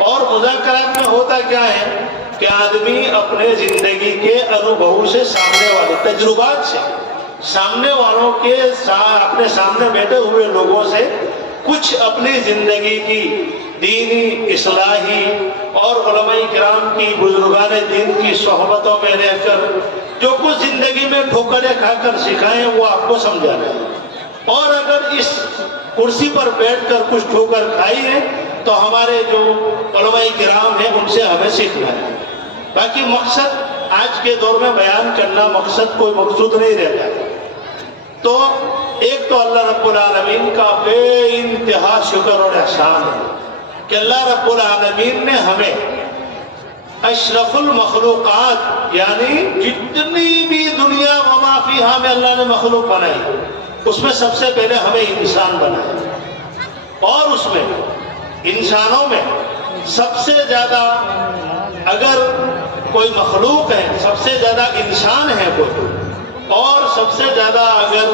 اور مذاکرات میں ہوتا کیا ہے کہ آدمی اپنے زندگی کے انوبھو سے، سامنے والے تجربات سے، سامنے والوں کے اپنے سامنے بیٹھے ہوئے لوگوں سے کچھ اپنی زندگی کی دینی اصلاحی اور علماء کرام کی، بزرگان دین کی صحبتوں میں رہ کر جو کچھ زندگی میں ٹھوکریں کھا کر سکھائیں وہ آپ کو سمجھانا ہے۔ اور اگر اس کرسی پر بیٹھ کر کچھ ٹھوکر کھائی ہے تو ہمارے جو علماء کرام ہیں ان سے ہمیں سیکھنا ہے۔ باقی مقصد آج کے دور میں بیان کرنا مقصد کوئی مقصود نہیں رہتا۔ تو ایک تو اللہ رب العالمین کا بے انتہا شکر اور احسان ہے کہ اللہ رب العالمین نے ہمیں اشرف المخلوقات، یعنی جتنی بھی دنیا وما فیہا میں اللہ نے مخلوق بنائی، اس میں سب سے پہلے ہمیں انسان بنایا، اور اس میں انسانوں میں سب سے زیادہ اگر کوئی مخلوق ہے، سب سے زیادہ انسان ہے کوئی، اور سب سے زیادہ اگر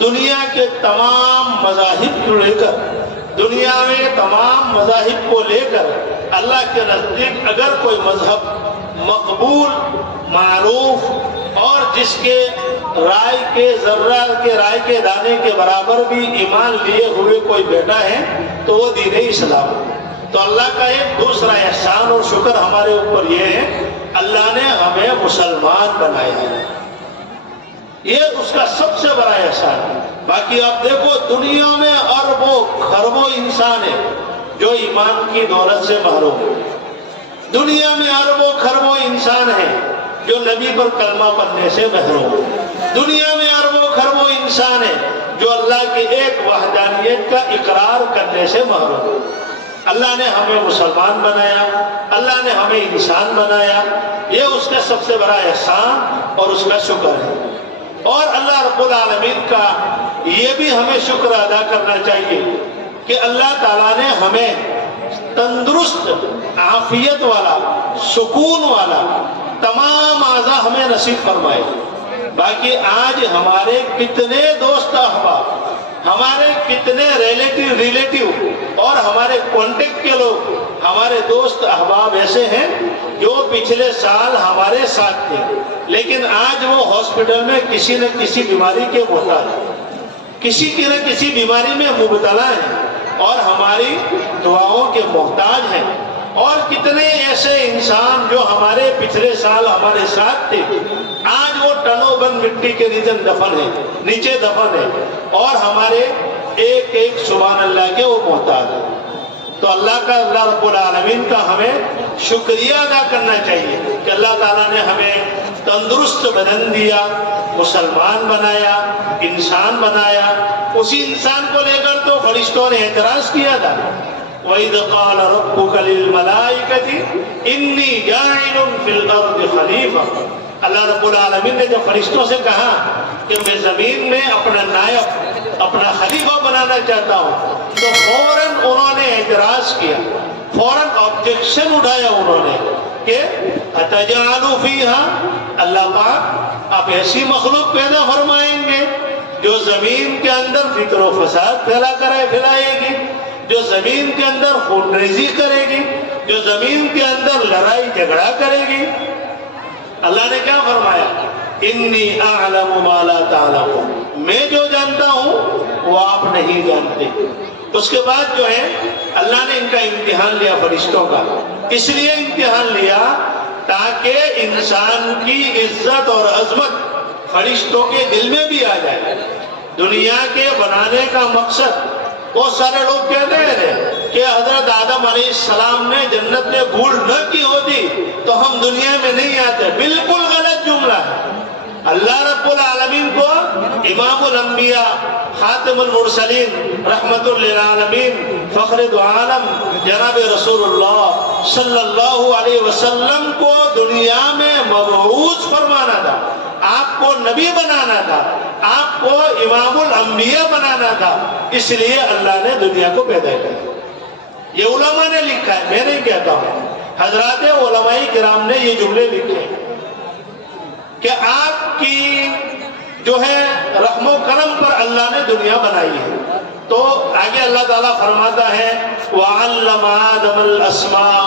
دنیا کے تمام مذاہب کو لے کر، دنیا میں تمام مذاہب کو لے کر اللہ کے نزدیک اگر کوئی مذہب مقبول، معروف اور جس کے رائے کے ذرہ کے رائے کے دانے کے برابر بھی ایمان لیے ہوئے کوئی بیٹا ہے تو وہ دین اسلام ہے۔ تو اللہ کا ایک دوسرا احسان اور شکر ہمارے اوپر یہ ہے، اللہ نے ہمیں مسلمان بنایا ہے، یہ اس کا سب سے بڑا احسان ہے۔ باقی آپ دیکھو دنیا میں اربوں خربوں انسان ہیں جو ایمان کی دولت سے محروم ہے، دنیا میں اربوں خربوں انسان ہیں جو نبی پر کلمہ پڑھنے سے محروم ہے، دنیا میں اربوں خربوں انسان ہیں جو اللہ کے ایک وحدانیت کا اقرار کرنے سے محروم ہے۔ اللہ نے ہمیں مسلمان بنایا، اللہ نے ہمیں انسان بنایا، یہ اس کا سب سے بڑا احسان اور اس کا شکر ہے۔ اور اللہ رب العالمین کا یہ بھی ہمیں شکر ادا کرنا چاہیے کہ اللہ تعالیٰ نے ہمیں تندرست، عافیت والا، سکون والا تمام اعضاء ہمیں نصیب فرمائے۔ باقی آج ہمارے کتنے دوست احباب، ہمارے کتنے ریلیٹیو اور ہمارے کانٹیکٹ کے لوگ، ہمارے دوست احباب ایسے ہیں جو پچھلے سال ہمارے ساتھ تھے لیکن آج وہ ہاسپٹل میں کسی نہ کسی بیماری کے محتاج ہیں، کسی نہ کسی بیماری میں مبتلا ہیں اور ہماری دعاؤں کے محتاج ہیں۔ اور کتنے ایسے انسان جو ہمارے پچھلے سال ہمارے ساتھ تھے آج وہ ٹنوں بند مٹی کے نیچے دفن ہے اور ہمارے ایک ایک سبحان اللہ کے وہ محتاج ہیں۔ تو اللہ رب العالمین کا ہمیں شکریہ ادا کرنا چاہیے کہ اللہ تعالیٰ نے ہمیں تندرست بدن دیا، مسلمان بنایا، انسان بنایا۔ اسی انسان کو لے کر تو فرشتوں نے اعتراض کیا تھا، وَإِذْ قَالَ رَبُّكَ لِلْمَلَائِكَةِ إِنِّي جَاعِلٌ فِي الْأَرْضِ خَلِيفَةً۔ اللہ رب العالمین نے جب فرشتوں سے کہا کہ میں زمین میں اپنا نائب، اپنا خلیفہ بنانا چاہتا ہوں، تو فوراً انہوں نے اعتراض کیا، فوراً آبجیکشن اٹھایا انہوں نے کہ أَتَجْعَلُ فِيهَا، اللہ پاک آپ ایسی مخلوق پیدا فرمائیں گے جو زمین کے اندر فکر و فساد پھیلائے گی، جو زمین کے اندر خون ریزی کرے گی، جو زمین کے اندر لڑائی جھگڑا کرے گی۔ اللہ نے کیا فرمایا؟ انی اعلم ما لا تعلمون، میں جو جانتا ہوں وہ آپ نہیں جانتے۔ اس کے بعد جو ہے اللہ نے ان کا امتحان لیا فرشتوں کا، اس لیے امتحان لیا تاکہ انسان کی عزت اور عظمت فرشتوں کے دل میں بھی آ جائے۔ دنیا کے بنانے کا مقصد، بہت سارے لوگ کہتے ہیں کہ حضرت آدم علیہ السلام نے جنت میں بھول نہ کی ہوتی تو ہم دنیا میں نہیں آتے، بالکل غلط جملہ ہے۔ اللہ رب العالمین کو امام الانبیاء، خاتم المرسلین، رحمت للعالمین، فخر دو عالم جناب رسول اللہ صلی اللہ علیہ وسلم کو دنیا میں مبعوث فرمانا تھا، آپ کو نبی بنانا تھا، آپ کو امام الانبیاء بنانا تھا، اس لیے اللہ نے دنیا کو پیدا کیا۔ یہ علماء نے لکھا ہے، میں نہیں کہتا ہوں، حضرات علماء کرام نے یہ جملے لکھے کہ آپ کی جو ہے رحم و کرم پر اللہ نے دنیا بنائی ہے۔ تو آگے اللہ تعالیٰ فرماتا ہے وَعَلَّمَ آدَمَ الْأَسْمَاءَ،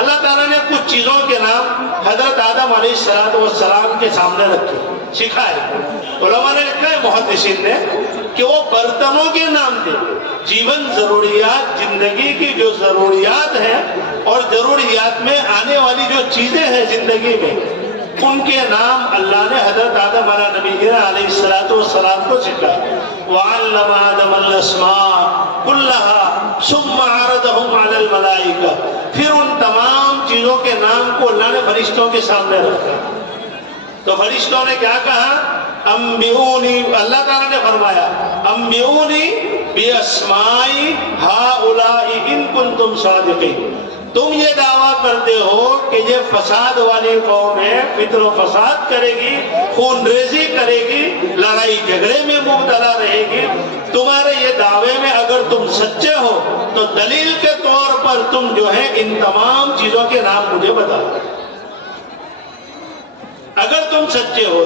اللہ تعالیٰ نے کچھ چیزوں کے نام حضرت آدم علیہ السلام کے سامنے رکھے، سکھائے۔ علماء نے لکھا ہے، محدثین نے، کہ وہ برتنوں کے نام تھے۔ جیون ضروریات، زندگی کی جو ضروریات ہیں اور ضروریات میں آنے والی جو چیزیں ہیں زندگی میں، ان کے نام اللہ نے حضرت آدم علیہ السلام کو سکھایا۔ وَعَلَّمَ آدَمَ الْأَسْمَاءَ كُلَّهَا ثُمَّ عَرَضَهُمْ عَلَى الْمَلَائِكَةِ، پھر ان تمام چیزوں کے نام کو اللہ نے فرشتوں کے سامنے رکھا۔ تو فرشتوں نے کیا کہا؟ انبئونی، اللہ تعالیٰ نے فرمایا انبئونی بِأَسْمَاءِ هَؤُلَاءِ إِن كُنتُمْ صَادِقِينَ، تم یہ دعویٰ کرتے ہو کہ یہ فساد والی قوم ہے، فطر و فساد کرے گی، خون ریزی کرے گی، لڑائی جھگڑے میں مبتلا رہے گی، تمہارے یہ دعوے میں اگر تم سچے ہو تو دلیل کے طور پر تم جو ہے ان تمام چیزوں کے نام مجھے بتاؤ، اگر تم سچے ہو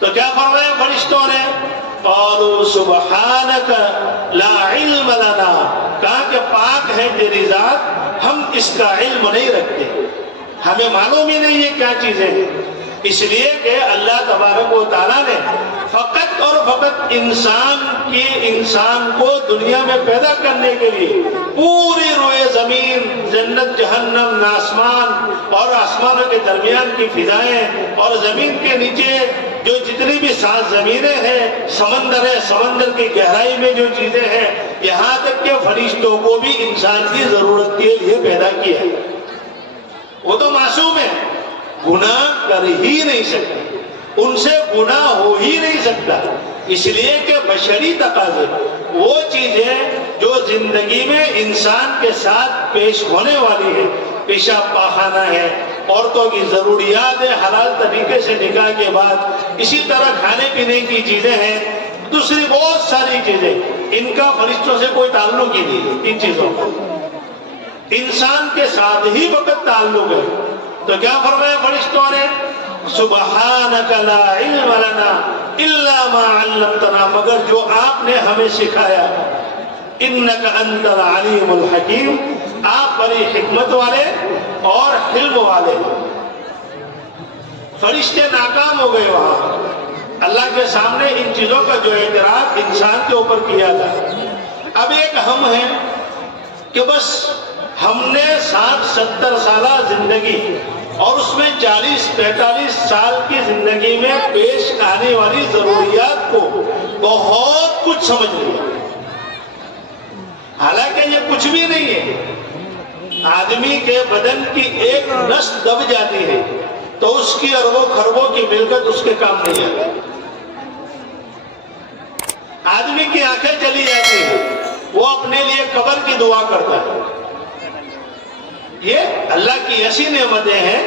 تو کیا فرمایا فرشتوں نے؟ قالوا سبحانک لا علم لنا، کہا کہ پاک ہے تیری ذات، ہم اس کا علم نہیں رکھتے، ہمیں معلوم ہی نہیں ہے کیا چیزیں ہیں، اس لیے کہ اللہ تبارک و تعالیٰ نے فقط اور فقط انسان کو دنیا میں پیدا کرنے کے لیے پوری روئے زمین، جنت جہنم، آسمان اور آسمانوں کے درمیان کی فضائیں اور زمین کے نیچے جو جتنی بھی سات زمینیں ہیں، سمندر ہے، سمندر کی گہرائی میں جو چیزیں ہیں، یہاں تک کہ فرشتوں کو بھی انسان کی ضرورت کے لیے پیدا کیا ہے۔ وہ تو معصوم ہے، گناہ کر ہی نہیں سکتے، ان سے گناہ ہو ہی نہیں سکتا، اس لیے کہ بشری تقاضے، وہ چیزیں جو زندگی میں انسان کے ساتھ پیش ہونے والی ہے، پیشاب پاخانہ ہے، عورتوں کی ضروریات ہے حلال طریقے سے نکاح کے بعد، اسی طرح کھانے پینے کی چیزیں ہیں، دوسری بہت ساری چیزیں، ان کا فرشتوں سے کوئی تعلق ہی نہیں ہے، ان چیزوں کا انسان کے ساتھ ہی وقت تعلق ہے۔ تو کیا فرمایا فرشتوں نے؟ سبحانک لا علم لنا الا ما علمتنا، مگر جو آپ نے ہمیں سکھایا، انک انت العلیم الحکیم، آپ بڑی حکمت والے اور حلم والے۔ فرشتے ناکام ہو گئے وہاں، اللہ کے سامنے ان چیزوں کا جو اعتراف انسان کے اوپر کیا تھا۔ اب ایک ہم ہیں کہ بس ہم نے 60-70 سالہ زندگی اور اس میں 40-45 سال کی زندگی میں پیش آنے والی ضروریات کو بہت کچھ سمجھ لیا، حالانکہ یہ کچھ بھی نہیں ہے۔ آدمی کے بدن کی ایک نس دب جاتی ہے تو اس کی اربوں خربوں کی ملکت اس کے کام نہیں آتی، آدمی کی آنکھیں چلی جاتی ہیں، وہ اپنے لیے قبر کی دعا کرتا ہے۔ یہ اللہ کی ایسی نعمتیں ہیں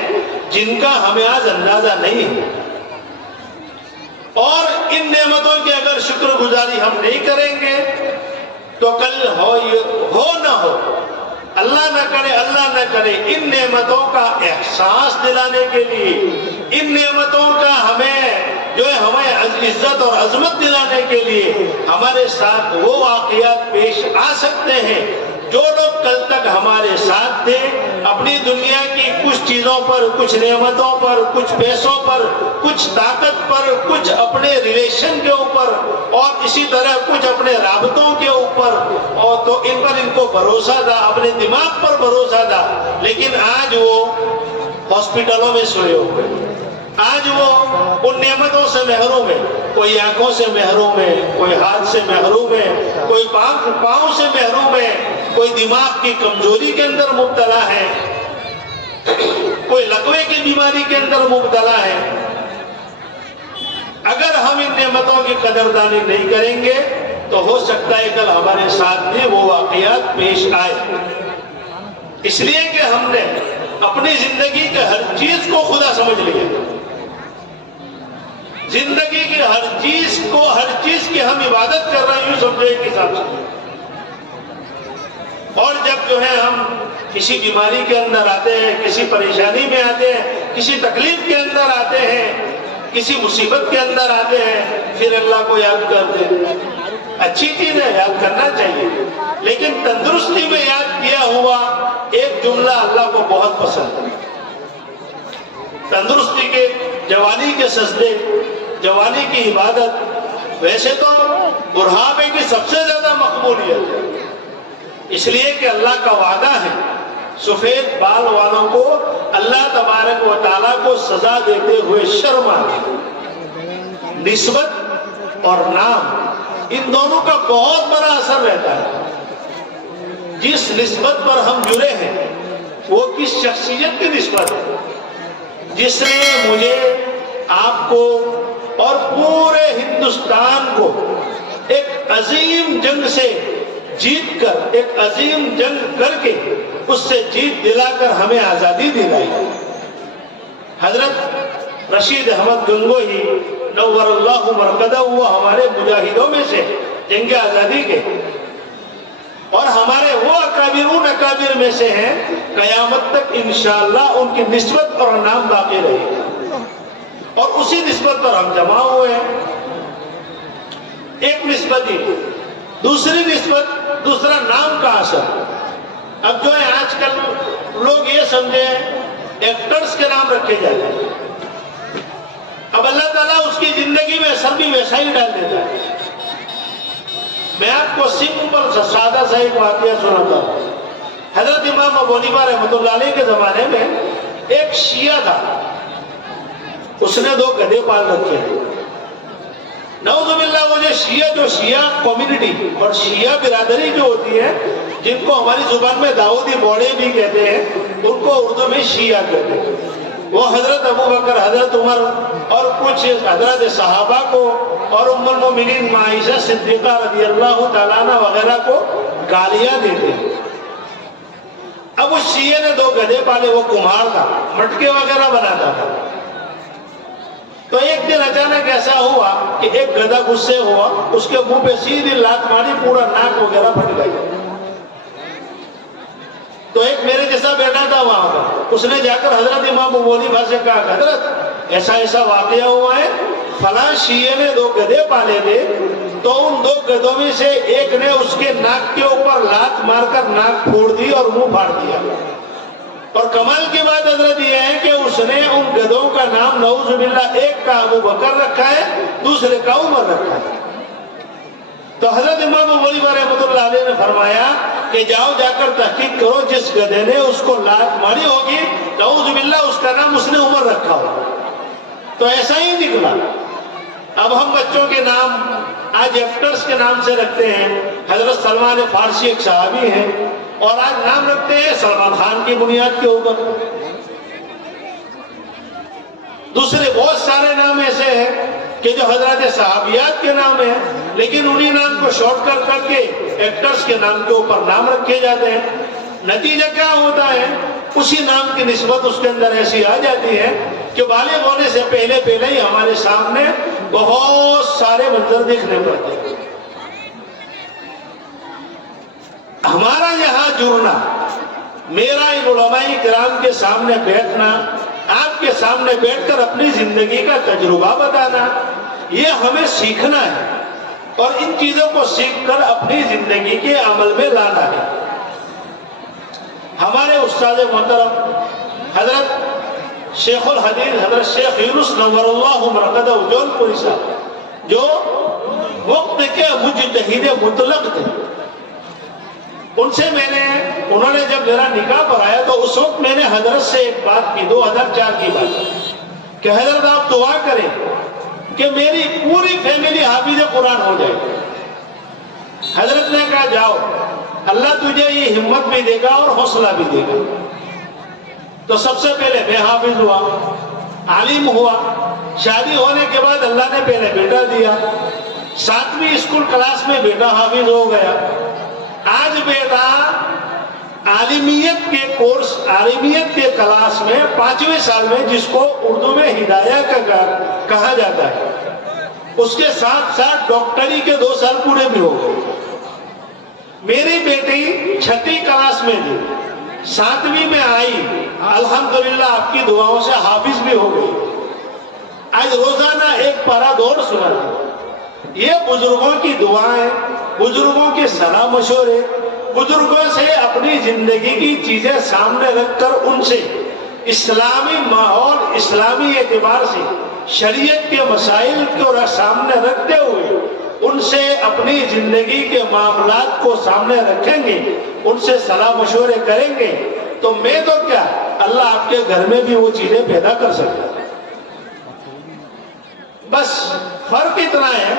جن کا ہمیں آج اندازہ نہیں ہے، اور ان نعمتوں کی اگر شکر گزاری ہم نہیں کریں گے تو کل ہو نہ ہو، اللہ نہ کرے ان نعمتوں کا احساس دلانے کے لیے، ان نعمتوں کا ہمیں عزت اور عظمت دلانے کے لیے ہمارے ساتھ وہ واقعات پیش آ سکتے ہیں جو لوگ کل تک ہمارے ساتھ تھے، اپنی دنیا کی کچھ چیزوں پر، کچھ نعمتوں پر، کچھ پیسوں پر، کچھ طاقت پر، کچھ اپنے ریلیشن کے اوپر، اور اسی طرح کچھ اپنے رابطوں کے اوپر، اور تو ان پر ان کو بھروسہ تھا، اپنے دماغ پر بھروسہ تھا، لیکن آج وہ ہاسپٹلوں میں سوئے ہوئے، آج وہ ان نعمتوں سے محروم ہے، کوئی آنکھوں سے محروم ہے، کوئی ہاتھ سے محروم ہے، کوئی پاؤں سے محروم ہے، کوئی دماغ کی کمزوری کے اندر مبتلا ہے، کوئی لقوے کی بیماری کے اندر مبتلا ہے۔ اگر ہم ان نعمتوں کی قدردانی نہیں کریں گے تو ہو سکتا ہے کل ہمارے ساتھ بھی وہ واقعات پیش آئے، اس لیے کہ ہم نے اپنی زندگی کے ہر چیز کو خدا سمجھ لیا، زندگی کی ہر چیز کی ہم عبادت کر رہے ہیں، یوں سمجھے ایک حساب سے۔ اور جب جو ہے ہم کسی بیماری کے اندر آتے ہیں، کسی پریشانی میں آتے ہیں، کسی تکلیف کے اندر آتے ہیں، کسی مصیبت کے اندر آتے ہیں، پھر اللہ کو یاد کرتے ہیں، اچھی چیز ہے، یاد کرنا چاہیے، لیکن تندرستی میں یاد کیا ہوا ایک جملہ اللہ کو بہت پسند ہے۔ تندرستی کے، جوانی کے سجدے، جوانی کی عبادت ویسے تو بڑھاپے کی سب سے زیادہ مقبولیت ہے، اس لیے کہ اللہ کا وعدہ ہے سفید بال والوں کو اللہ تبارک و تعالیٰ کو سزا دیتے ہوئے شرم آتی ہے۔ نسبت اور نام ان دونوں کا بہت بڑا اثر رہتا ہے۔ جس نسبت پر ہم جڑے ہیں وہ کس شخصیت کی نسبت ہے، جس نے مجھے، آپ کو اور پورے ہندوستان کو ایک عظیم جنگ سے جیت کر، ایک عظیم جنگ کر کے اس سے جیت دلا کر ہمیں آزادی دلائی۔ حضرت رشید احمد گنگوہی نور اللہ مرقدہ، وہ ہمارے مجاہدوں میں سے جنگ آزادی کے، اور ہمارے وہ اکابرون اکابر میں سے ہیں، قیامت تک انشاءاللہ ان کی نسبت اور نام باقی رہے گا، اور اسی نسبت پر ہم جمع ہوئے ہیں۔ ایک نسبت ہی، دوسری نسبت، دوسرا نام کا اثر۔ اب جو ہے آج کل لوگ یہ سمجھے ایکٹرز کے نام رکھے جاتے ہیں، اب اللہ تعالیٰ اس کی زندگی میں اثر بھی ویسا ہی ڈال دیتا ہے۔ میں آپ کو سمپل سا سادہ سا ایک واقعہ سناتا ہوں۔ حضرت امام ابو حنیفہ رحمۃ اللہ علیہ کے زمانے میں ایک شیعہ تھا، اس نے 2 گدھے پال رکھے ہیں۔ نعوذ باللہ، وہ جو شیعہ کمیونٹی اور شیعہ برادری جو ہوتی ہے، جن کو ہماری زبان میں داؤدی بوڑے بھی کہتے ہیں، ان کو اردو میں شیعہ کہتے ہیں، وہ حضرت ابو بکر، حضرت عمر اور کچھ حضرت صحابہ کو اور ام المومنین عائشہ صدیقہ رضی اللہ تعالیٰ عنہ وغیرہ کو گالیاں دیتے ہیں۔ اب اس شیعہ نے 2 گدھے پالے، وہ کمہار تھا، مٹکے وغیرہ بناتا تھا۔ تو ایک دن اچانک ایسا ہوا کہ ایک گدھا غصے ہوا، اس کے منہ پہ سیدھی لات ماری، پورا ناک وغیرہ پھٹ گئی۔ تو ایک میرے جیسا بیٹا تھا وہاں پر، اس نے جا کر حضرت امام ابو حنیفہ سے کہا، حضرت ایسا ایسا واقعہ ہوا ہے، فلاں شیعہ نے 2 گدھے پالے تھے، تو ان 2 گدھوں میں سے ایک نے اس کے ناک کے اوپر لات مار کر ناک پھوڑ دی اور منہ پھاڑ دیا، اور کمال کی بات حضرت یہ ہے کہ اس نے ان گدھوں کا نام نعوذ باللہ، ایک کا ابو بکر رکھا ہے، دوسرے کا عمر رکھا ہے۔ تو حضرت امام ابو حنیفہ رحمۃ اللہ علیہ نے فرمایا کہ جاؤ جا کر تحقیق کرو، جس گدھے نے اس کو لات ماری ہوگی نعوذ باللہ اس کا نام اس نے عمر رکھا ہوگا۔ تو ایسا ہی نکلا۔ اب ہم بچوں کے نام آج ایکٹرز کے نام سے رکھتے ہیں۔ حضرت سلمان فارسی ایک صحابی ہیں، اور آج نام رکھتے ہیں سلمان خان کی بنیاد کے اوپر۔ دوسرے بہت سارے نام ایسے ہیں کہ جو حضرات صحابیات کے نام ہیں، لیکن انہی نام کو شارٹ کر کے ایکٹرز کے نام کے اوپر نام رکھے جاتے ہیں۔ نتیجہ کیا ہوتا ہے؟ اسی نام کی نسبت اس کے اندر ایسی آ جاتی ہے کہ بالغ ہونے سے پہلے ہی ہمارے سامنے بہت سارے منظر دیکھنے پڑتے ہیں۔ ہمارا یہاں جڑنا، میرا ان علماء کرام کے سامنے بیٹھنا، آپ کے سامنے بیٹھ کر اپنی زندگی کا تجربہ بتانا، یہ ہمیں سیکھنا ہے، اور ان چیزوں کو سیکھ کر اپنی زندگی کے عمل میں لانا ہے۔ ہمارے استاد محترم حضرت شیخ الحدیث حضرت شیخ یونس نور اللہ مرقدہ جون پوری صاحب، جو وقت کے مجتہد مطلق تھے، ان سے انہوں نے جب میرا نکاح پڑھایا تو اس وقت میں نے حضرت سے ایک بات کی، 2004 کی بات، کہ حضرت آپ دعا کریں کہ میری پوری فیملی حافظ قرآن ہو جائے۔ حضرت نے کہا جاؤ، اللہ تجھے یہ ہمت بھی دے گا اور حوصلہ بھی دے گا۔ تو سب سے پہلے میں حافظ ہوا، عالم ہوا، شادی ہونے کے بعد اللہ نے پہلے بیٹا دیا، 7ویں اسکول کلاس میں بیٹا حافظ ہو گیا۔ آج بیٹا عالمیت کے کورس، عالمیت کے کلاس میں 5ویں سال میں، جس کو اردو میں ہدایہ کا کہا جاتا ہے، اس کے ساتھ ساتھ ڈاکٹری کے 2 سال پورے بھی ہو گئے۔ میری بیٹی 6ٹھی کلاس میں تھی، 7ویں میں آئی، الحمدللہ آپ کی دعاؤں سے حافظ بھی ہو گئی۔ آج روزانہ 1 پارہ دوڑ سنا۔ یہ بزرگوں کی دعائیں بزرگوں کے صلاح مشورے، بزرگوں سے اپنی زندگی کی چیزیں سامنے رکھ کر ان سے اسلامی ماحول، اسلامی اعتبار سے شریعت کے مسائل کو سامنے رکھتے ہوئے ان سے اپنی زندگی کے معاملات کو سامنے رکھیں گے، ان سے صلاح مشورے کریں گے، تو میں تو کیا، اللہ آپ کے گھر میں بھی وہ چیزیں پیدا کر سکتا ہے۔ بس فرق اتنا ہے،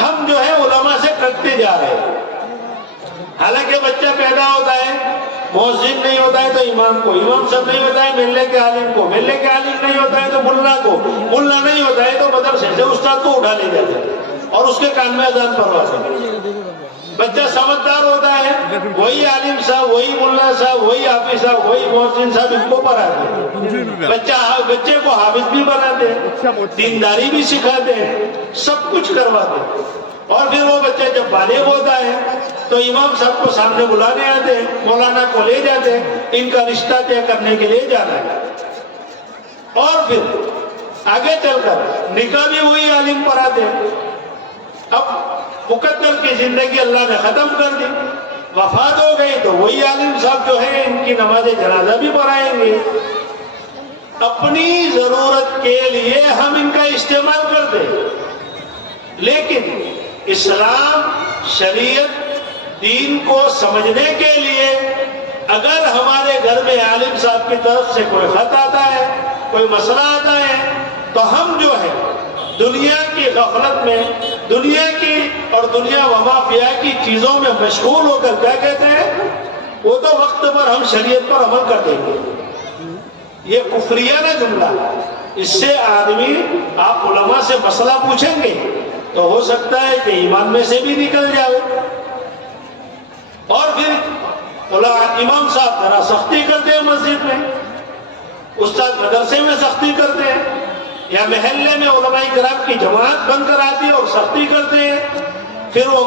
ہم جو ہے علماء سے کٹتے جا رہے ہیں۔ حالانکہ بچہ پیدا ہوتا ہے، مؤذن نہیں ہوتا ہے تو امام کو، امام صاحب نہیں ہوتا ہے محلے کے عالم کو، محلے کے عالم نہیں ہوتا ہے تو ملا کو، ملا نہیں ہوتا ہے تو مدرسے سے استاد کو اٹھا لے جاتے ہیں اور اس کے کان میں اذان پڑھواتے ہیں۔ بچہ سمجھدار ہوتا ہے، وہی عالم صاحب، وہی ملا صاحب، وہی حافظ صاحب، وہی مؤذن صاحب ان کو پڑھاتے ہیں۔ بچے کو حافظ بھی بناتے ہیں، دینداری بھی سکھاتے ہیں، سب کچھ کرواتے ہیں۔ اور پھر وہ بچہ جب بالغ ہوتا ہے تو امام صاحب کو سامنے بلانے آتے ہیں، مولانا کو لے جاتے ہیں، ان کا رشتہ طے کرنے کے لیے جانا ہے۔ اور پھر آگے چل کر نکاح بھی وہی عالم پڑھاتے ہیں۔ اب مقدر کی زندگی اللہ نے ختم کر دی، وفات ہو گئی تو وہی عالم صاحب جو ہے ان کی نماز جنازہ بھی پڑھائیں گے۔ اپنی ضرورت کے لیے ہم ان کا استعمال کرتے ہیں، لیکن اسلام، شریعت، دین کو سمجھنے کے لیے اگر ہمارے گھر میں عالم صاحب کی طرف سے کوئی خط آتا ہے، کوئی مسئلہ آتا ہے، تو ہم جو ہے دنیا کی غفلت میں، دنیا کی اور دنیا وما فیہا کی چیزوں میں مشغول ہو کر کیا کہتے ہیں، وہ تو وقت پر ہم شریعت پر عمل کر دیں گے۔ یہ کفریانہ جملہ ہے، اس سے آدمی، آپ علماء سے مسئلہ پوچھیں گے تو ہو سکتا ہے کہ ایمان میں سے بھی نکل جائے، اور پھر امام صاحب ذرا سختی کرتے ہیں مسجد میں، استاد مدرسے میں سختی کرتے ہیں، یا محلے میں علماء کرام کی جماعت بن کر آتی ہے اور سختی کرتے ہیں، پھر وہ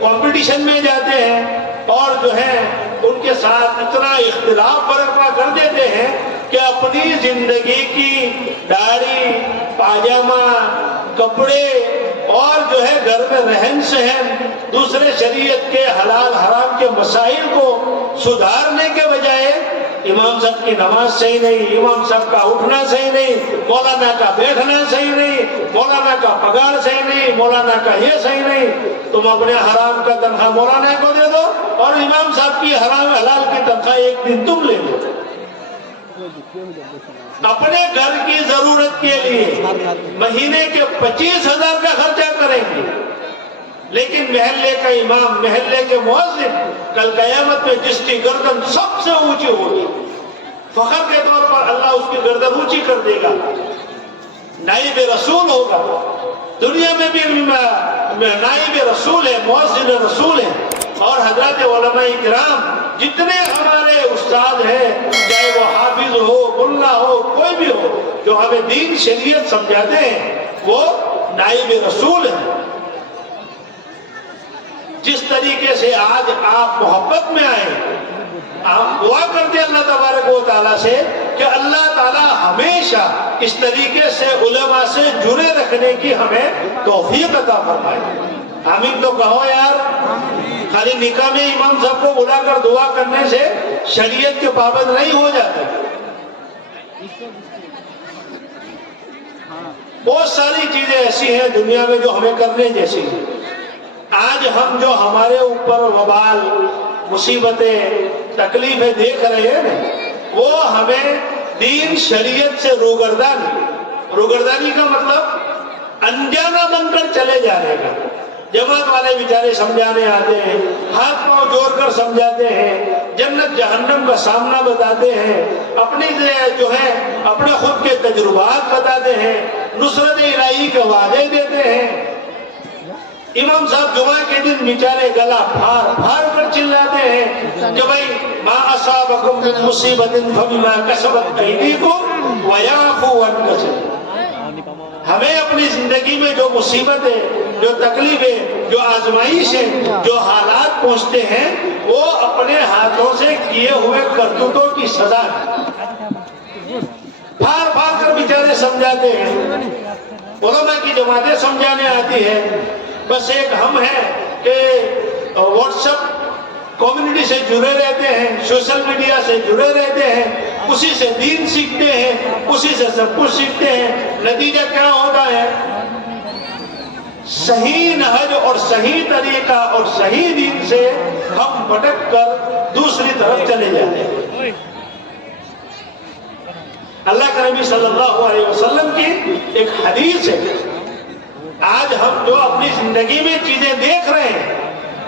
کمپٹیشن میں جاتے ہیں اور جو ہے ان کے ساتھ اتنا اختلاف برپا کر دیتے ہیں کہ اپنی زندگی کی داڑھی، پاجامہ، کپڑے اور جو ہے گھر میں رہن سہن، دوسرے شریعت کے حلال حرام کے مسائل کو سدھارنے کے بجائے امام صاحب کی نماز صحیح نہیں، امام صاحب کا اٹھنا صحیح نہیں، مولانا کا بیٹھنا صحیح نہیں، مولانا کا پگار صحیح نہیں، مولانا کا یہ صحیح نہیں، تم اپنے حرام کا تنخواہ مولانا کو دے دو اور امام صاحب کی حرام حلال کی تنخواہ ایک دن تم لے لو۔ اپنے گھر کی ضرورت کے لیے مہینے کے 25,000 کا خرچہ کریں گے، لیکن محلے کا امام، محلے کے مؤذن کل قیامت میں جس کی گردن سب سے اونچی ہوگی، فخر کے طور پر اللہ اس کی گردن اونچی کر دے گا، نائب رسول ہوگا، دنیا میں بھی نائب رسول ہے، مؤذن رسول ہے۔ اور حضرات علماء کرام جتنے ہمارے استاد ہیں، چاہے وہ حافظ ہو، ملا ہو، کوئی بھی ہو، جو ہمیں دین شریعت سمجھاتے ہیں، وہ نائب رسول ہیں۔ جس طریقے سے آج آپ محبت میں آئے، آپ دعا کرتے ہیں اللہ تبارک و تعالیٰ سے کہ اللہ تعالیٰ ہمیشہ اس طریقے سے علماء سے جڑے رکھنے کی ہمیں توفیق عطا فرمائے۔ آمین تو کہو یار۔ خالی نکاح میں امام صاحب کو بلا کر دعا کرنے سے شریعت کے پابند نہیں ہو جاتے۔ بہت ساری چیزیں ایسی ہیں دنیا میں جو ہمیں کرنے جیسی ہیں۔ آج ہم جو ہمارے اوپر وبال، مصیبتیں، تکلیفیں دیکھ رہے ہیں، وہ ہمیں دین شریعت سے روگردانی کا مطلب انجانا بن کر چلے جانے کا۔ جماعت والے بیچارے سمجھانے آتے ہیں، ہاتھ پاؤں جوڑ کر سمجھاتے ہیں، جنت جہنم کا سامنا بتاتے ہیں، اپنی جو ہے اپنے خود کے تجربات بتاتے ہیں، نصرت الہی کے وعدے دیتے ہیں۔ امام صاحب جمعہ کے دن بیچارے گلا پھاڑ کر چلاتے ہیں کہ بھائی ما اصابکم من مصیبت فبما کسبت ایدیکم ویعفو عن کثیر۔ ہمیں اپنی زندگی میں جو مصیبتیں، جو تکلیفیں، جو آزمائشیں، جو حالات پہنچتے ہیں، وہ اپنے ہاتھوں سے کیے ہوئے کرتوتوں کی سزا ہے۔ پھاڑ کر بیچارے سمجھاتے ہیں۔ علماء کی جماعتیں سمجھانے آتی ہے، بس ایک ہم ہیں کہ واٹس ایپ کمیونٹی سے جڑے رہتے ہیں، سوشل میڈیا سے جڑے رہتے ہیں، اسی سے دین سیکھتے ہیں، اسی سے سب کچھ سیکھتے ہیں۔ نتیجہ کیا ہوتا ہے؟ صحیح نہج اور صحیح طریقہ اور صحیح دین سے ہم بھٹک کر دوسری طرف چلے جاتے ہیں۔ اللہ کے نبی صلی اللہ علیہ وسلم کی ایک حدیث ہے، آج ہم جو اپنی زندگی میں چیزیں دیکھ رہے ہیں،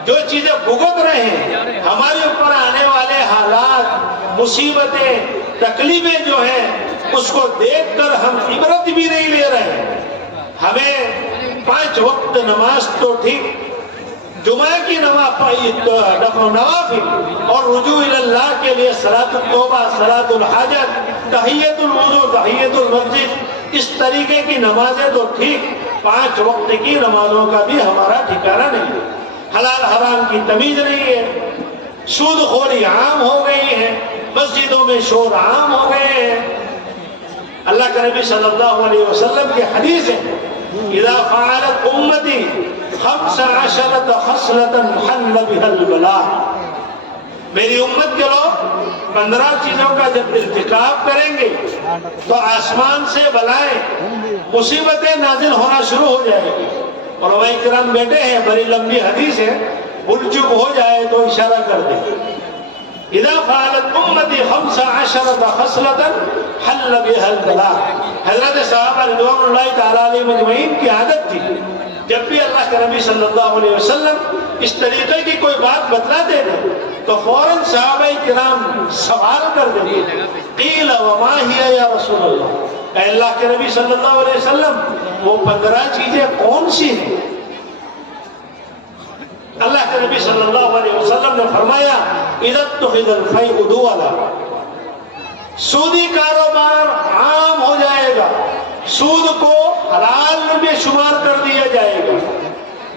جو چیزیں بھگت رہے ہیں، ہمارے اوپر آنے والے حالات، مصیبتیں، تکلیفیں جو ہیں، اس کو دیکھ کر ہم عبرت بھی نہیں لے رہے ہیں۔ ہمیں 5 وقت نماز تو ٹھیک، جمعہ کی نوافل اور رجوع اللہ کے لیے صلاۃ التوبہ، صلاۃ الحاجت، تحیۃ الوضو، تحیۃ المسجد، اس طریقے کی نمازیں تو ٹھیک، 5 وقت کی نمازوں کا بھی ہمارا ٹھکانہ نہیں ہے۔ حلال حرام کی تمیز نہیں ہے، سود خوری عام ہو گئی ہے، مسجدوں میں شور عام ہو گئے ہیں۔ اللہ کے نبی صلی اللہ علیہ وسلم کی حدیث ہے، اذا فعلت امتی 15 خصلة حل بها البلاء، میری امت کے لوگ 15 چیزوں کا جب ارتکاب کریں گے تو آسمان سے بلائیں، مصیبتیں نازل ہونا شروع ہو جائیں گی۔ علماء کرام بیٹھے ہیں، بڑی لمبی حدیث ہے، بھول چک ہو جائے تو اشارہ کر دیں۔ اذا فعلت امتی 15 خصلة حل بها البلاء، حضرت صحابہ رضوان اللہ تعالیٰ علیہ مجمعین کی عادت تھی، جب بھی اللہ کے نبی صلی اللہ علیہ وسلم اس طریقے کی کوئی بات بتلاتے تھے تو فوراً صحابہ کرام سوال کر دیتے، قیل وما ہی یا رسول اللہ، اے اللہ کے نبی صلی اللہ علیہ وسلم وہ 15 چیزیں کون سی ہیں؟ اللہ کے نبی صلی اللہ علیہ وسلم نے فرمایا، اذا اتخذ الفیء دولا، سودی کاروبار عام ہو جائے گا، سود کو حلال میں شمار کر دیا جائے گا،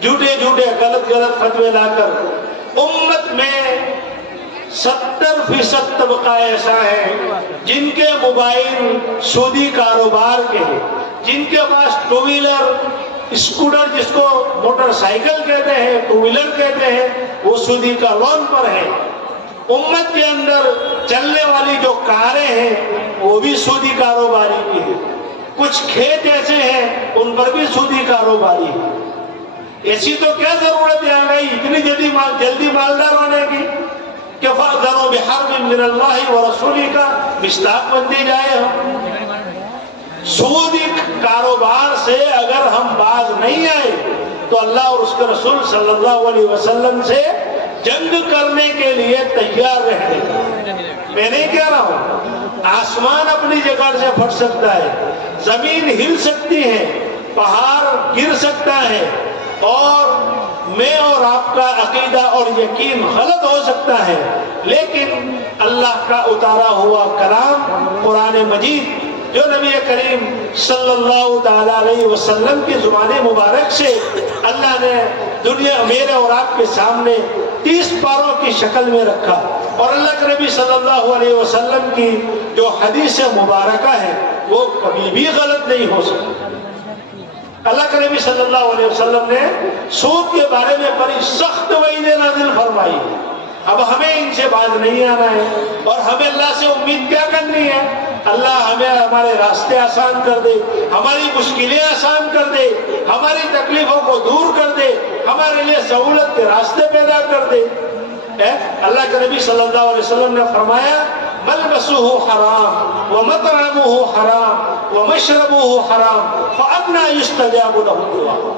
جھوٹے جھوٹے غلط فتوے لا کر امت میں 70% طبقہ ایسا ہے جن کے موبائل سودی کاروبار کے ہیں، جن کے پاس ٹو ویلر، اسکوٹر جس کو موٹر سائیکل کہتے ہیں، ٹو ویلر کہتے ہیں، وہ سودی کا لون پر ہے۔ امت کے اندر چلنے والی جو کاریں ہیں وہ بھی سودی کاروباری کی ہیں، کچھ کھیت ایسے ہیں ان پر بھی سودی کاروباری ہے۔ ایسی تو کیا ضرورت ہے آگئی اتنی جلدی مالدار ہونے کی کہ فَأْذَنُوا بِحَرْبٍ مِّنَ اللَّهِ وَرَسُولِهِ کا مصداق بنتی جائے ہم۔ سودی کاروبار سے اگر ہم باز نہیں آئے تو اللہ اور اس کے رسول صلی اللہ علیہ وسلم سے جنگ کرنے کے لیے تیار رہتے ہیں۔ میں نہیں کہہ رہا ہوں، آسمان اپنی جگہ سے پھٹ سکتا ہے، زمین ہل سکتی ہے، پہاڑ گر سکتا ہے، اور میں اور آپ کا عقیدہ اور یقین غلط ہو سکتا ہے، لیکن اللہ کا اتارا ہوا کلام قرآن مجید جو نبی کریم صلی اللہ تعالیٰ علیہ وسلم کی زبان مبارک سے اللہ نے دنیا میرے اور آپ کے سامنے 30 پاروں کی شکل میں رکھا، اور اللہ کے نبی صلی اللہ علیہ وسلم کی جو حدیث مبارکہ ہے وہ کبھی بھی غلط نہیں ہو سکتی۔ اللہ کے نبی صلی اللہ علیہ وسلم نے سود کے بارے میں بڑی سخت وعیدیں نازل فرمائی۔ اب ہمیں ان سے باز نہیں آنا ہے، اور ہمیں اللہ سے امید کیا کرنی ہے؟ اللہ ہمیں ہمارے راستے آسان کر دے، ہماری مشکلیں آسان کر دے، ہماری تکلیفوں کو دور کر دے، ہمارے لیے سہولت کے راستے پیدا کر دے۔ اللہ کے نبی صلی اللہ علیہ وسلم نے فرمایا، ملبسہ حرام ومطعمہ حرام ومشربہ حرام فأنى يستجاب له الدعاء،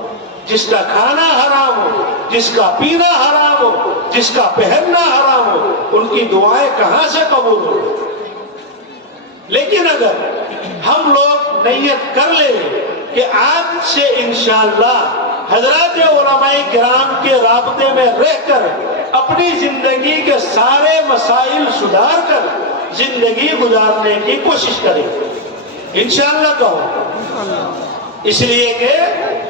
جس کا کھانا حرام ہو، جس کا پینا حرام ہو، جس کا پہننا حرام ہو، ان کی دعائیں کہاں سے قبول ہو؟ لیکن اگر ہم لوگ نیت کر لیں کہ آج سے انشاءاللہ حضرات علماء کرام کے رابطے میں رہ کر اپنی زندگی کے سارے مسائل سدھار کر زندگی گزارنے کی کوشش کریں، انشاءاللہ کہو، اس لیے کہ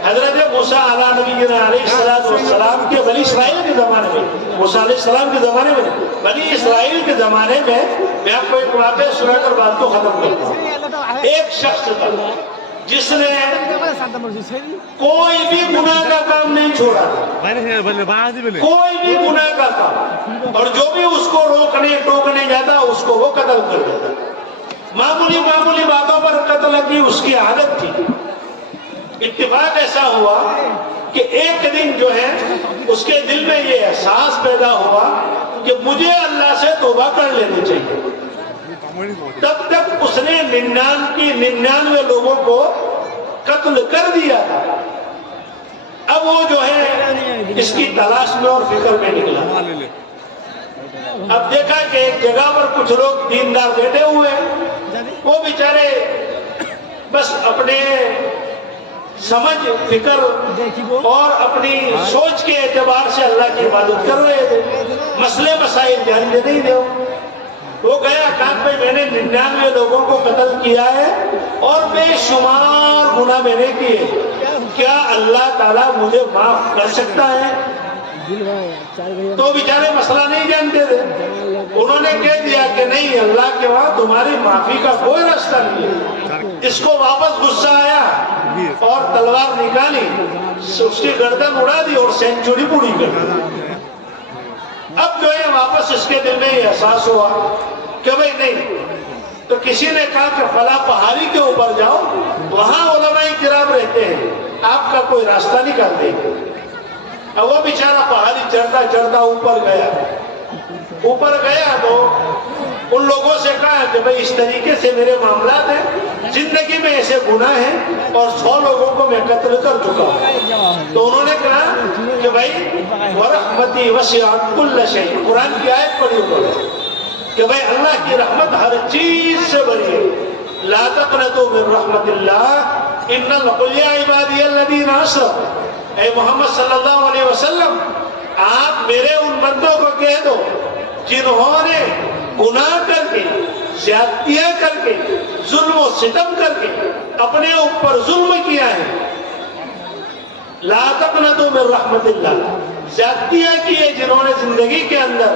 حضرت موسیٰ علیہ نبی علیہ السلام کے بنی اسرائیل کے زمانے میں، موسیٰ علیہ السلام کے زمانے میں، بنی اسرائیل کے زمانے میں، میں آپ کو ایک واقعہ سنا کر بات کو ختم کرتا ہوں۔ ایک شخص تھا جس نے کوئی بھی گناہ کا کام نہیں چھوڑا، کوئی بھی گناہ کا کام، اور جو بھی اس کو روکنے ٹوکنے جاتا اس کو وہ قتل کر دیتا۔ معمولی معمولی باتوں پر قتل کی اس کی عادت تھی۔ اتفاق ایسا ہوا کہ ایک دن جو ہے اس کے دل میں یہ احساس پیدا ہوا کہ مجھے اللہ سے توبہ کر لینی چاہیے۔ تب تک اس نے 99 لوگوں کو قتل کر دیا تھا۔ اب وہ جو ہے اس کی تلاش میں اور فکر میں نکلا۔ اب دیکھا کہ ایک جگہ پر کچھ لوگ دیندار بیٹھے ہوئے ہیں، وہ بیچارے بس اپنے سمجھ فکر اور اپنی سوچ کے اعتبار سے اللہ کی عبادت کر رہے تھے، مسئلے مسائل جانتے نہیں تھے۔ وہ گیا کہا بھائی میں نے 99 لوگوں کو قتل کیا ہے اور بے شمار گناہ میں نے کیے، کیا اللہ تعالیٰ مجھے معاف کر سکتا ہے؟ تو بیچارے مسئلہ نہیں جانتے تھے، انہوں نے کہہ دیا کہ نہیں، اللہ کے وہاں تمہاری معافی کا کوئی راستہ نہیں ہے۔ اس کو واپس غصہ آیا اور تلوار نکالی، اس کی گردن اڑا دی اور سینچری پوری کر دی۔ اب جو ہے واپس اس کے دل میں یہ احساس ہوا کہ بھئی نہیں، تو کسی نے کہا کہ فلاں پہاڑی کے اوپر جاؤ، وہاں علماء کرام رہتے ہیں، آپ کا کوئی راستہ نکال دیں گے۔ اب وہ بیچارہ پہاڑی چڑھتا چڑھتا اوپر گیا تو ان لوگوں سے کہا کہ بھئی اس طریقے سے میرے معاملات ہیں، زندگی میں ایسے گناہ ہیں اور 100 لوگوں کو میں قتل کر چکا ہوں۔ تو انہوں نے کہا کہ بھئی وَرَحْمَتِي وَسِعَتْ كُلَّ شَيْءٍ، قرآن کی آیت پڑھی ہوئی کہ بھئی اللہ کی رحمت ہر چیز سے بڑی ہے۔ لَا تَقْنَطُوا مِن رَحْمَتِ اللَّهِ إِنَّ قُلْ يَا عِبَادِيَ الَّذِينَ أَسْرَفُوا، اے محمد صلی اللہ علیہ وسلم آپ میرے ان بندوں کو کہہ دو جنہوں نے گناہ کر کے، زیادتیاں کر کے، ظلم و ستم کر کے اپنے اوپر ظلم کیا ہے، لا تقنطوا من رحمت اللہ، زیادتیاں کی ہے جنہوں نے زندگی کے اندر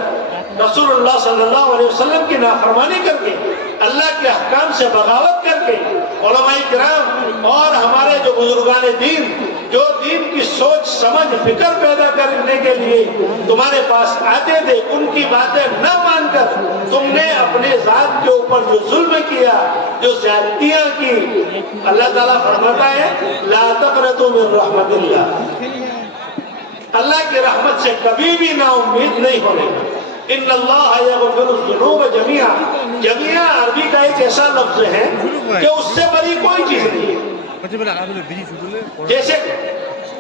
رسول اللہ صلی اللہ علیہ وسلم کی نافرمانی کر کے، اللہ کے احکام سے بغاوت کر کے، علماء کرام اور ہمارے جو بزرگان دین جو دین کی سوچ سمجھ فکر پیدا کرنے کے لیے تمہارے پاس آتے تھے، ان کی باتیں نہ مان کر تم نے اپنے ذات کے اوپر جو ظلم کیا، جو زیادتیاں کی، اللہ تعالیٰ فرماتا ہے لا تقنطوا من رحمت اللہ، اللہ کی رحمت سے کبھی بھی نا امید نہیں ہونے۔ ان اللہ یغفر الذنوب جميعا، جميعا عربی کا ایک ایسا لفظ ہے کہ اس سے بڑی کوئی چیز نہیں ہے۔ جیسے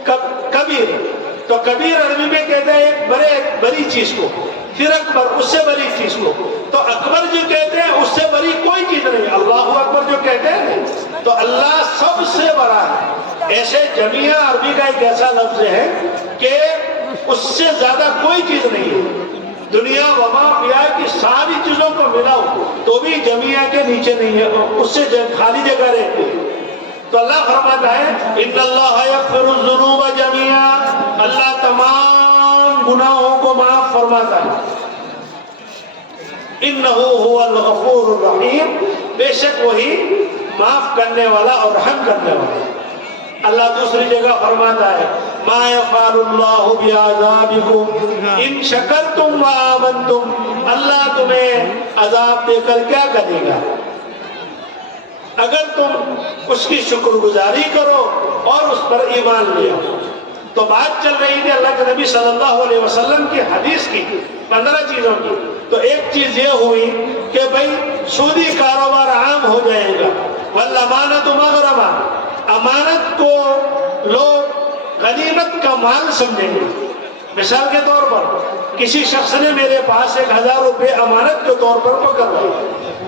کبیر، تو کبیر عربی میں کہتے ہیں ایک بڑی چیز کو، پھر اکبر اس سے بڑی چیز کو، تو اکبر جو کہتے ہیں اس سے بڑی کوئی چیز نہیں، اللہ اکبر جو کہتے ہیں تو اللہ سب سے بڑا ہے۔ ایسے جميعا عربی کا ایک ایسا لفظ ہے کہ اس سے زیادہ کوئی چیز نہیں ہے۔ دنیا وما فیہا کی ساری چیزوں کو ملاؤ تو بھی جميعا کے نیچے نہیں ہے، اس سے خالی جگہ رہتی ہے۔ تو اللہ فرماتا ہے ان اللہ یغفر الذنوب جميعا، اللہ تمام گناہوں کو معاف فرماتا ہے۔ انہ هو الغفور الرحیم، بے شک وہی معاف کرنے والا اور رحم کرنے والا۔ اللہ دوسری جگہ فرماتا ہے ما یفعل اللہ بعذابکم ان شکرتم وآمنتم، اللہ تمہیں عذاب دے کر کیا کرے گا اگر تم اس کی شکر گزاری کرو اور اس پر ایمان لے آؤ۔ تو بات چل رہی تھی اللہ کے نبی صلی اللہ علیہ وسلم کی حدیث کی 15 چیزوں کی، تو ایک چیز یہ ہوئی کہ بھئی سودی کاروبار عام ہو جائے گا، والامانۃ مغرمہ، امانت کو لوگ غنیمت کا مال سمجھیں گے۔ مثال کے طور پر کسی شخص نے میرے پاس 1000 روپے امانت کے طور پر پکڑ لائے،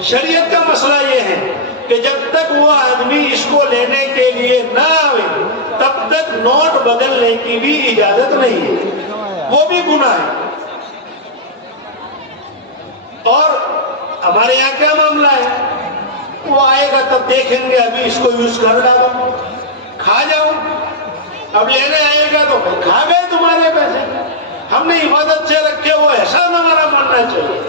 شریعت کا مسئلہ یہ ہے کہ جب تک وہ آدمی اس کو لینے کے لیے نہ آئے تب تک نوٹ بدلنے کی بھی اجازت نہیں ہے، وہ بھی گناہ ہے۔ اور ہمارے یہاں کیا معاملہ ہے، وہ آئے گا تب دیکھیں گے، ابھی اس کو یوز کر ڈالو، کھا جاؤ، اب لینے آئے گا تو کھا گئے تمہارے پیسے، ہم نے عبادت سے رکھے، وہ احسان ہمارا ماننا چاہیے۔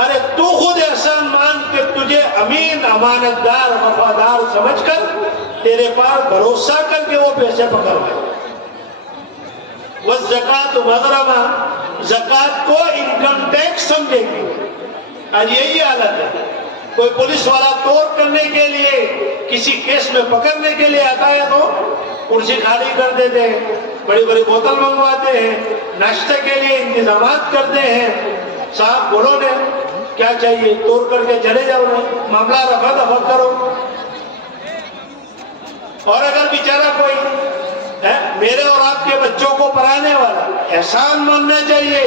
ارے تو خود احسان مان کہ تجھے امین، امانت دار، وفادار سمجھ کر تیرے پاس بھروسہ کر کے وہ پیسے پکڑوائے۔ والزکاۃ مغرمہ، زکات کو انکم ٹیکس سمجھے گی۔ آج یہی حالت ہے، کوئی پولیس والا توڑ کرنے کے لیے، کسی کیس میں پکڑنے کے لیے آتا ہے تو کرسی خالی کر دیتے ہیں، بڑی بڑی بوتل منگواتے ہیں، ناشتے کے لیے انتظامات کرتے ہیں۔ صاحب بولو نے کیا چاہیے، توڑ کر کے چلے جاؤ، معاملہ رفع دفع کرو۔ اور اگر بیچارہ کوئی میرے اور آپ کے بچوں کو پڑھانے والا، احسان ماننا چاہیے،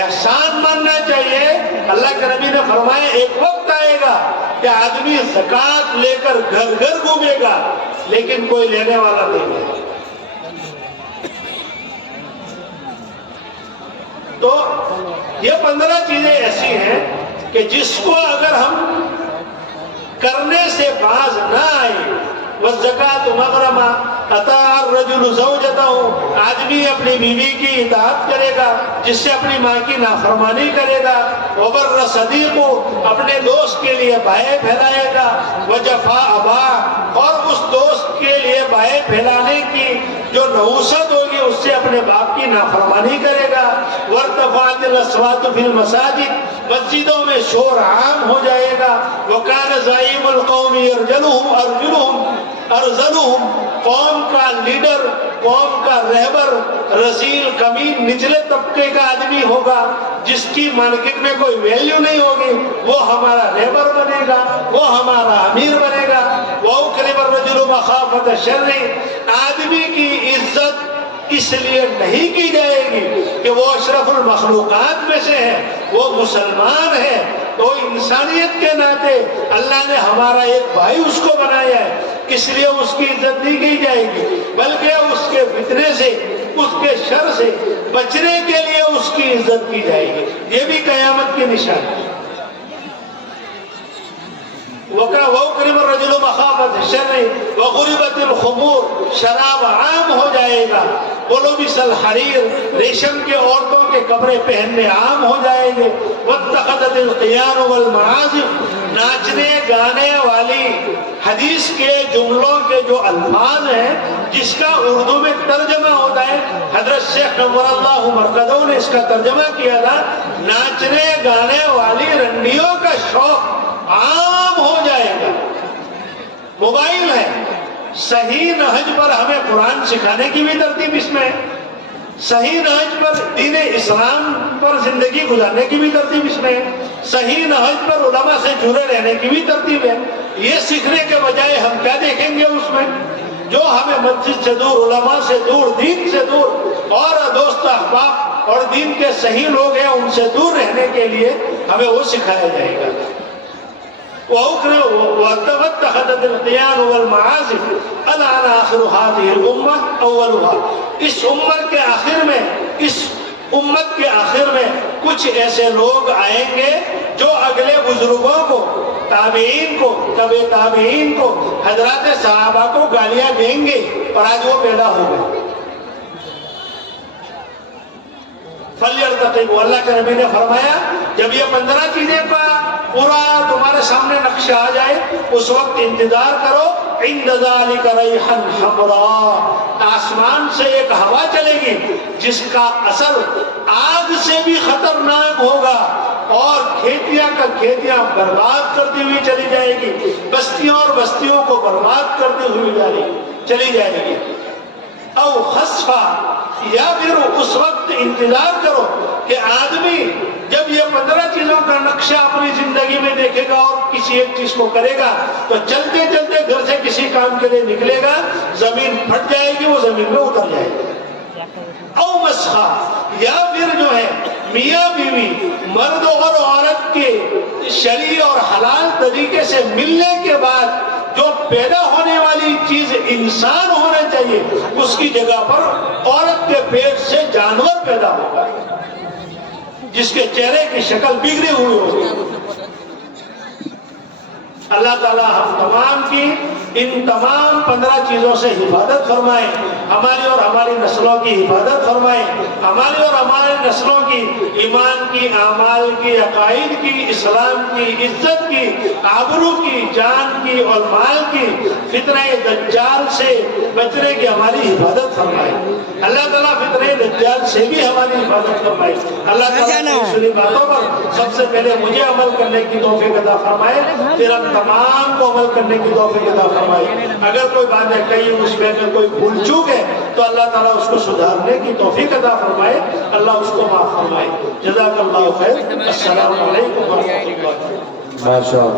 احسان ماننا چاہیے۔ اللہ کے نبی نے فرمایا ایک وقت آئے گا کہ آدمی زکات لے کر گھر گھر گھومے گا لیکن کوئی لینے والا نہیں ہے۔ تو یہ 15 چیزیں ایسی ہیں کہ جس کو اگر ہم کرنے سے باز نہ آئے، والزکاۃ مغرمہ، اطاع الرجل زوجتہ، آدمی اپنی بیوی کی اطاعت کرے گا جس سے اپنی ماں کی نافرمانی کرے گا، وبر صدیق، اپنے دوست کے لیے بائیں پھیلائے گا، وجفا ابا، اور اس دوست کے لیے بائیں پھیلانے کی جو نحوست ہوگی اس سے اپنے باپ کی نافرمانی کرے گا، وارتفعت الاصوات فی المساجد، مسجدوں میں شور عام ہو جائے گا، وکان زعیم القوم ارذلهم، قوم کا لیڈر، قوم کا رہبر رذیل کمین نچلے طبقے کا آدمی ہوگا جس کی مارکیٹ میں کوئی ویلیو نہیں ہوگی، وہ ہمارا رہبر بنے گا، وہ ہمارا امیر بنے گا۔ وَأُكْرِمَ الرَّجُلُ مَخَافَةَ الشَّرِّ، آدمی کی عزت اس لیے نہیں کی جائے گی کہ وہ اشرف المخلوقات میں سے ہے، وہ مسلمان ہے، تو انسانیت کے ناطے اللہ نے ہمارا ایک بھائی اس کو بنایا ہے، اس لیے اس کی عزت نہیں کی جائے گی، بلکہ اس کے فتنے سے، اس کے شر سے بچنے کے لیے اس کی عزت کی جائے گی۔ یہ بھی قیامت کی نشانی ہے۔ وَأُكْرِمَ الرَّجُلُ مَخَافَةَ الشَّرِّ وَغُرِبَتِ الْخُمُورُ، شراب عام ہو جائے گا، وَلُبِسَ الْحَرِيرُ، ریشم کے عورتوں کے کپڑے پہننے عام ہو جائیں گے، وَاتَّخَذَتِ الْقِيَانُ وَالْمَعَازِفُ، ناچنے گانے والی حدیث کے جملوں کے جو الفاظ ہیں جس کا اردو میں ترجمہ ہوتا ہے، حضرت شیخ نور اللہ مرقدو نے اس کا ترجمہ کیا تھا، ناچنے گانے والی رنڈیوں کا شوق عام ہو جائے گا۔ موبائل ہے، صحیح نہج پر ہمیں قرآن سکھانے کی بھی ترتیب اس میں ہے، صحیح نہج پر دین اسلام پر زندگی گزارنے کی بھی ترتیب اس میں ہے، صحیح نہج پر علماء سے جڑے رہنے کی بھی ترتیب ہے۔ یہ سیکھنے کے بجائے ہم کیا دیکھیں گے اس میں؟ جو ہمیں مسجد سے دور، علماء سے دور، دین سے دور اور دوست احباب اور دین کے صحیح لوگ ہیں ان سے دور رہنے کے لیے ہمیں وہ سکھایا جائے گا۔ وَاتَّخَذَتِ الْقِيَانُ وَالْمَعَازِفُ الْآنَ آخِرُ هَذِهِ الْأُمَّةِ أَوَّلُهَا، اس امت کے آخر میں، اس امت کے آخر میں کچھ ایسے لوگ آئیں گے جو اگلے بزرگوں کو، تابعین کو، تبع تابعین کو، حضرات صحابہ کو گالیاں دیں گے، اور آج وہ پیدا ہو گئے۔ فَلْيَرْتَقِبُوا، اللہ کے نبی نے فرمایا جب یہ 15 چیزیں کا پورا تمہارے سامنے نقشہ آ جائے اس وقت انتظار کرو، عند ذلک ریحا حمراء، آسمان سے ایک ہوا چلے گی جس کا اثر آگ سے بھی خطرناک ہوگا، اور کھیتیاں کا کھیتیاں برباد کرتی ہوئی چلی جائے گی، بستیاں اور بستیوں کو برباد کرتی ہوئی چلی جائے گی۔ او خسفا، یا پھر اس وقت انتظار کرو کہ آدمی جب یہ 15 چیزوں کا نقشہ اپنی زندگی میں دیکھے گا اور کسی ایک چیز کو کرے گا تو چلتے چلتے گھر سے کسی کام کے لیے نکلے گا، زمین پھٹ جائے گی، وہ زمین میں اتر جائے گی۔ او مسخا، یا پھر جو ہے میاں بیوی، مرد اور عورت کے شرعی اور حلال طریقے سے ملنے کے بعد جو پیدا ہونے والی چیز انسان ہونا چاہیے اس کی جگہ پر عورت کے پیٹ سے جانور پیدا ہوگا جس کے چہرے کی شکل بگڑی ہوئی ہوگی۔ اللہ تعالی ہم تمام کی ان تمام 15 چیزوں سے حفاظت فرمائے، ہماری اور ہماری نسلوں کی حفاظت فرمائے، ہماری اور ہمارے نسلوں کی ایمان کی، اعمال کی، عقائد کی، اسلام کی، عزت کی، آبرو کی، جان کی اور مال کی فتنہ دجال سے بچنے کی ہماری حفاظت فرمائے۔ اللہ تعالیٰ فتنہ دجال سے بھی ہماری حفاظت فرمائے۔ اللہ تعالیٰ کی سنی باتوں پر سب سے پہلے مجھے عمل کرنے کی توفیق عطا فرمائے، پھر ہم تمام کو عمل کرنے کی توفیق عطا فرمائے۔ اگر کوئی باتیں کہی اس میں اگر کوئی بھول چوک ہے تو اللہ تعالیٰ اس کو سدھارنے کی توفیق عطا فرمائے، اللہ اس کو معاف فرمائے۔ جزاک اللہ خیر۔ السلام علیکم ورحمۃ اللہ۔ ماشاء اللہ۔